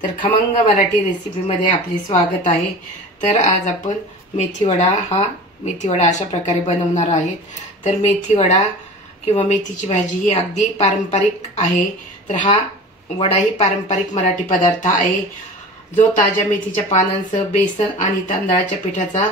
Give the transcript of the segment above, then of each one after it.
तर खमंग मराठी रेसिपीमध्ये आपले स्वागत आहे। तर आज आपण मेथी वडा अशा प्रकारे बनवणार आहे। तर मेथी वडा किंवा मेथीची भाजी ही अगदी पारंपरिक आहे। तर हा वडा ही पारंपरिक मराठी पदार्थ आहे जो ताज्या मेथीच्या पानांसह बेसन आणि तांदळाच्या पिठाचा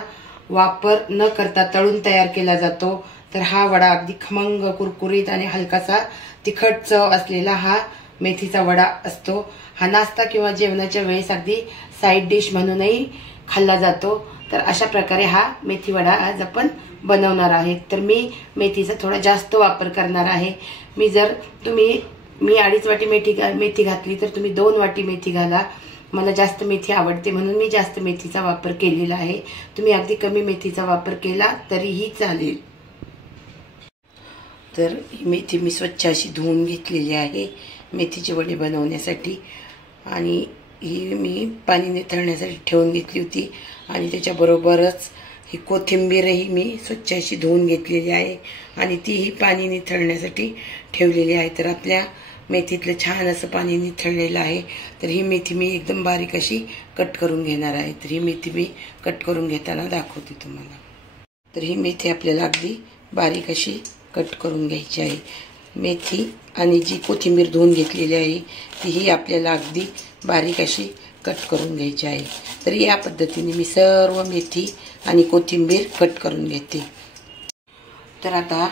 वापर न करता तळून तयार केला जातो। तर हा वडा अगदी खमंग कुरकुरीत आणि हलकासा तिखट चव असलेला हा मेथीचा वडा असतो। हा नाश्ता किंवा जेवणाच्या वेळेस अगदी साइड डिश म्हणूनही खाल्ला जातो। तर अशा प्रकारे हा मेथी वडा आज आपण बनवणार आहे। तर मी मेथीचा थोडा जास्त वापर करणार आहे। मी 2.5 वाटी मेथी घातली तर तुम्ही 2 वाटी मेथी घाला। मला जास्त मेथी आवडते म्हणून मी जास्त मेथीचा वापर केलेला आहे। तुम्ही अगदी कमी मेथीचा वापर केला तरीही चालेल। तर ही मेथी मी स्वच्छ अशी धुवून घेतलेली आहे मेथीचे वडे बनवण्यासाठी, आणि ही मी पाणी निथळण्यासाठी ठेवून घेतली होती। आणि त्याच्याबरोबरच ही कोथिंबीरही मी स्वच्छ अशी धुवून घेतलेली आहे आणि तीही पाणी निथळण्यासाठी ठेवलेली आहे। तर आपल्या मेथीतलं छान असं पाणी निथळलेलं आहे। तर ही मेथी मी एकदम बारीक अशी कट करून घेणार आहे। तर ही मेथी मी कट करून घेताना दाखवते तुम्हाला। तर ही मेथी आपल्याला अगदी बारीक अशी कट करून घ्यायची आहे। मेथी आणि जी कोथिंबीर धुवून घेतलेली आहे तीही आपल्याला अगदी बारीक अशी कट करून घ्यायची आहे। तर या पद्धतीने मी सर्व मेथी आणि कोथिंबीर कट करून घेते। तर आता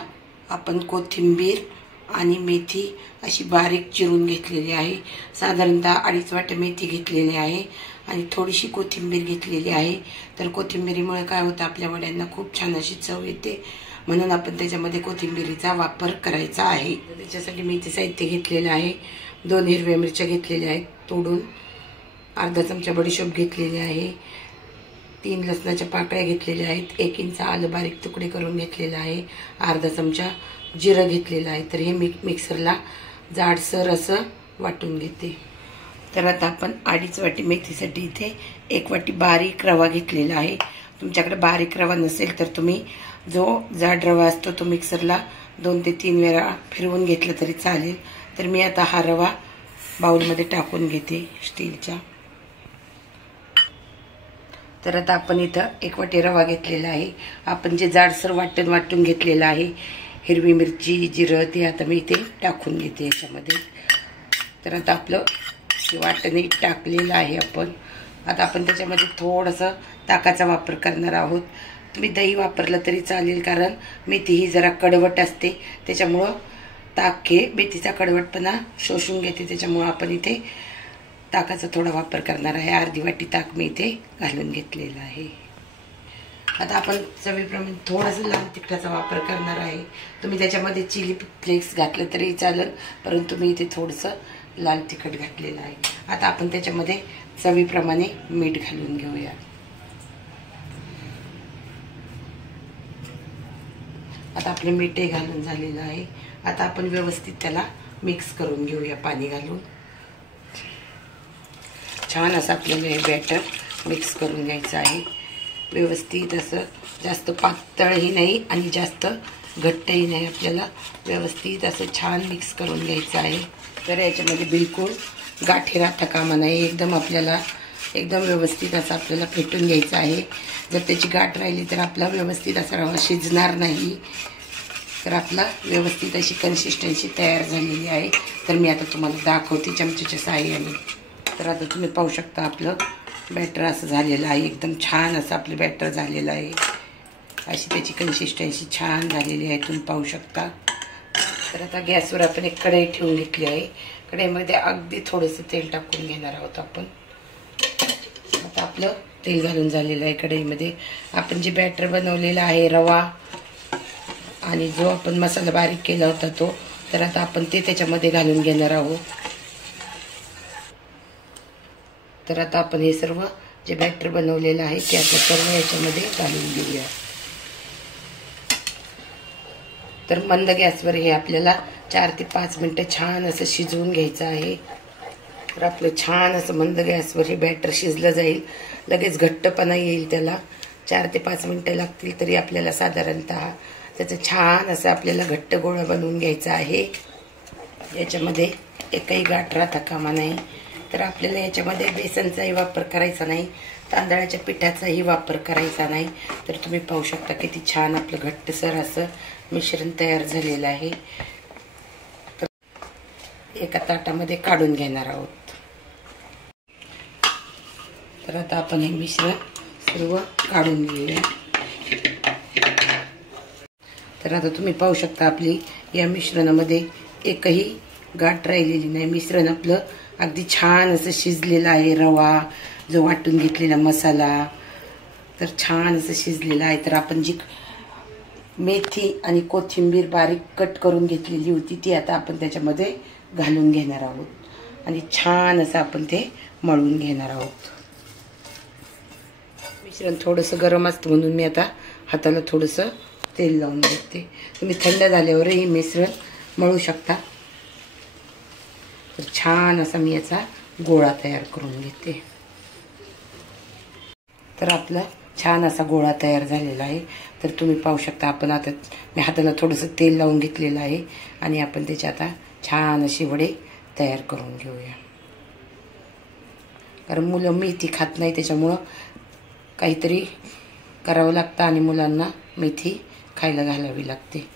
आपण कोथिंबीर आणि मेथी अशी बारीक चिरून घेतलेली आहे। साधारणतः 2.5 वाट्या मेथी घेतलेली आहे आणि थोडीशी कोथिंबीर घेतलेली आहे। तर कोथिंबीरीमुळे काय होतं, आपल्या वड्यांना खूप छान अशी चव येते, म्हणून आपण त्याच्यामध्ये कोथिंबीरीचा वापर करायचा आहे। त्याच्यासाठी मी इथे साहित्य घेतलेलं आहे। 2 हिरव्या मिरच्या घेतलेल्या आहेत तोडून, अर्धा चमचा बडीशोप घेतलेली आहे, 3 लसणाच्या पाकळ्या घेतलेल्या आहेत, 1 इंच आलं बारीक तुकडे करून घेतलेलं आहे, अर्धा चमचा जिरं घेतलेलं आहे। तर हे मिक्सरला जाडसर असं वाटून घेते। तर आता आपण 2.5 वाटी मेथीसाठी इथे 1 वाटी बारीक रवा घेतलेला आहे। तुमच्याकडे बारीक रवा नसेल तर तुम्ही जो जाड रवा असतो तो मिक्सरला 2 ते 3 वेळा फिरवून घेतला तरी चालेल। तर मी आता हा रवा बाउलमध्ये टाकून घेते स्टीलच्या। तर आता आपण इथं 1 वाटी रवा घेतलेला आहे। आपण जे जाडसर वाटून घेतलेलं आहे हिरवी मिरची जिरं ते आता मी इथे टाकून घेते याच्यामध्ये। तर आता आपलं वाटण टाकलेलं आहे आपण। आता आपण त्याच्यामध्ये थोडंसं ताकाचा वापर करणार आहोत। तुम्ही दही वापरलं तरी चालेल, कारण मेथी ही जरा कडवट असते, त्याच्यामुळं ताक हे मेथीचा कडवटपणा शोषून घेते, त्याच्यामुळं आपण इथे ताकाचा थोडा वापर करणार आहे। अर्धी वाटी ताक मी इथे घालून घेतलेला आहे। आता आपण चवीप्रमाणे थोडंसं लाल तिखटाचा वापर करणार आहे। तुम्ही त्याच्यामध्ये चिली फ्लेक्स घातलं तरी चालेल, परंतु मी इथे थोडंसं लाल तिखट घातलेलं आहे। आता आपण त्याच्यामध्ये चवीप्रमाणे मीठ घालून घेऊया। आता आपले मीठही घालून झालेलं आहे। आता आपण व्यवस्थित त्याला मिक्स करून घेऊया पाणी घालून। छान असं आपल्याला हे बॅटर मिक्स करून घ्यायचं आहे व्यवस्थित असं। जास्त पातळही नाही आणि जास्त घट्टही नाही, आपल्याला व्यवस्थित असं छान मिक्स करून घ्यायचं आहे। तर याच्यामध्ये बिलकुल गाठी राहता कामा नये, आपल्याला एकदम व्यवस्थित असं आपल्याला फेटून घ्यायचं आहे। जर त्याची गाठ राहिली तर आपला व्यवस्थित असा रवा शिजणार नाही। तर आपला व्यवस्थित अशी कन्सिस्टन्सी तयार झालेली आहे। तर मी आता तुम्हाला दाखवते चमच्याच्या साहाय्याने। तर आता तुम्ही पाहू शकता आपलं बॅटर असं झालेलं आहे, एकदम छान असं आपलं बॅटर झालेलं आहे। अशी त्याची कन्सिस्टन्सी छान झालेली आहे, तुम्ही पाहू शकता। तर आता गॅसवर आपण एक कढई ठेवून घेतली आहे। कढईमध्ये अगदी थोडंसं तेल टाकून घेणार आहोत आपण। आता आपलं तेल घालून झालेलं आहे कढईमध्ये। आपण जे बॅटर बनवलेलं आहे रवा आणि जो आपण मसाला बारीक केला होता तो, तर आता आपण ते त्याच्यामध्ये घालून घेणार आहोत। तर आता आपण हे सर्व जे बॅटर बनवलेलं आहे ते आता सर्व याच्यामध्ये घालून घेऊया। तर मंद गॅसवर हे आपल्याला 4 ते 5 मिनिटं छान असं शिजवून घ्यायचं आहे। तर आपलं छान असं मंद गॅसवर हे बॅटर शिजलं जाईल, लगेच घट्टपणा येईल त्याला। 4 ते 5 मिनिटं लागतील तरी आपल्याला साधारणतः त्याचं छान असं आपल्याला घट्ट गोळा बनवून घ्यायचा आहे। याच्यामध्ये एकही गाठ राहता कामा नये। तर आपल्याला याच्यामध्ये बेसनचाही वापर करायचा नाही, तांदळाच्या पिठाचाही वापर करायचा नाही. तर तुम्ही पाहू शकता किती छान आपलं घट्टसर असं मिश्रण तयार झालेलं आहे. तर एका ताटामध्ये काढून घेणार आहोत. तर आता आपण हे मिश्रण सर्व काढून घेऊया. तर आता तुम्ही पाहू शकता आपली या मिश्रणामध्ये एकही गाठ राहिलेली नाही. मिश्रण आपलं अगदी छान असं शिजलेलं आहे. रवा जो वाटून घेतलेला मसाला तर छान असं शिजलेला आहे. तर आपण जी मेथी आणि कोथिंबीर बारीक कट करून घेतलेली होती ती आता आपण त्याच्यामध्ये घालून घेणार आहोत आणि छान असं आपण ते मळून घेणार आहोत. मिश्रण थोडंसं गरम असतं म्हणून मी आता हाताला थोडंसं तेल लावून घेते. तुम्ही थंड झाल्यावरही मिश्रण मळू शकता. तर छान असा मी याचा गोळा तयार करून घेते. तर आपला छान असा गोळा तयार झालेला आहे. तर तुम्ही पाहू शकता आपण आता मी हाताला थोडंसं तेल लावून घेतलेलं आहे आणि आपण त्याचे आता छान असे वडे तयार करून घेऊया. कारण मुलं मेथी खात नाही त्याच्यामुळं काहीतरी करावं लागतं आणि मुलांना मेथी खायला घालावी लागते.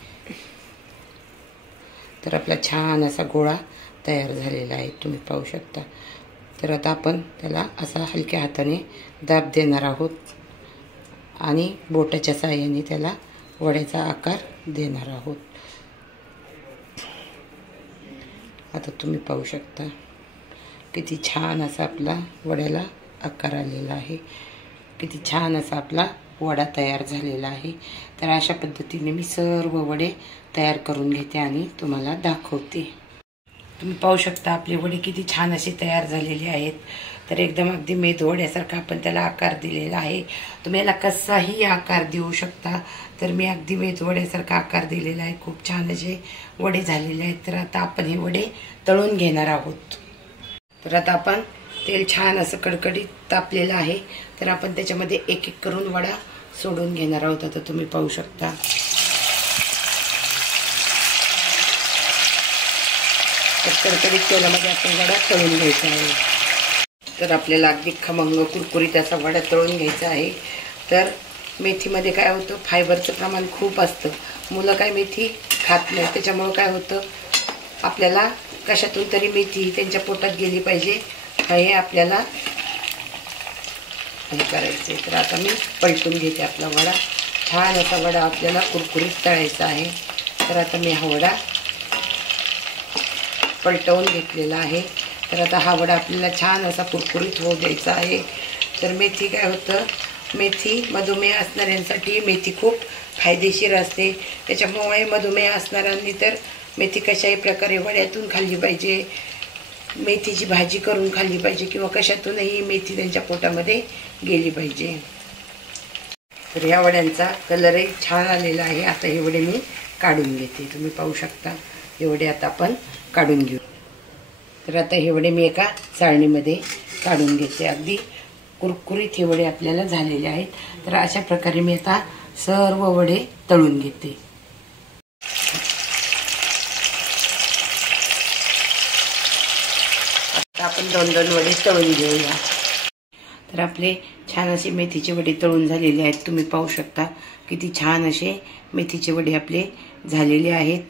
तर आपला छान असा गोळा तयार झालेला आहे तुम्ही पाहू शकता. तर आता आपण त्याला असा हलक्या हाताने दाब देणार आहोत आणि बोटाच्या साहाय्याने त्याला वड्याचा आकार देणार आहोत. आता तुम्ही पाहू शकता किती छान असा आपला वड्याला आकार आलेला आहे. किती छान असा आपला वडा तयार झालेला आहे. तर अशा पद्धतीने मी सर्व वडे तयार करून घेते आणि तुम्हाला दाखवते. तुम्ही पाहू शकता आपले वडे किती छान असे तयार झालेले आहेत. तर एकदम अगदी मेदवड्यासारखा आपण त्याला आकार दिलेला आहे. तुम्ही याला कसाही आकार देऊ शकता. तर मी अगदी मेदवड्यासारखा आकार दिलेला आहे. खूप छान असे वडे झालेले आहेत. तर आता आपण हे वडे तळून घेणार आहोत. तर आता आपण तेल छान असं कडकडीत तापलेलं आहे. तर आपण त्याच्यामध्ये एक एक करून वडा सोडून घेणार आहोत. आता तुम्ही पाहू शकता. तर कडकडीत तेलामध्ये आपण वडा तळून घ्यायचा आहे. तर आपल्याला अगदी खमंग कुरकुरीत असा वडा तळून घ्यायचा आहे. तर मेथीमध्ये काय होतं, फायबरचं प्रमाण खूप असतं. मुलं काय मेथी खात नाही त्याच्यामुळं काय होतं, आपल्याला कशातून तरी मेथी त्यांच्या पोटात गेली पाहिजे हे आपल्याला हे करायचं आहे. तर आता मी पलटून घेते आपला वडा. छान असा वडा आपल्याला कुरकुरीत तळायचा आहे. तर आता मी हा वडा पलटवून घेतलेला आहे. तर आता हा वडा आपल्याला छान असा कुरकुरीत होऊ द्यायचा आहे. तर मेथी काय होतं, मेथी मधुमेह असणाऱ्यांसाठी मेथी खूप फायदेशीर असते. त्याच्यामुळे मधुमेह असणाऱ्यांनी तर मेथी कशाही प्रकारे वड्यातून खाल्ली पाहिजे, मेथीची भाजी करून खाल्ली पाहिजे किंवा कशातूनही मेथी त्यांच्या पोटामध्ये गेली पाहिजे. तर या वड्यांचा कलरही छान आलेला आहे. आता हे वडे मी काढून घेते. तुम्ही पाहू शकता हे वडे आता आपण काढून घेऊ. तर आता हे वडे मी एका चाळणीमध्ये काढून घेते. अगदी कुरकुरीत हे वडे आपल्याला झालेले आहेत. तर अशा प्रकारे मी आता सर्व वडे तळून घेते. आता आपण दोन दोन वडे तळून घेऊया. तर आपले छान असे मेथीचे वडे तळून झालेले आहेत. तुम्ही पाहू शकता किती छान असे मेथीचे वडे आपले झालेले आहेत.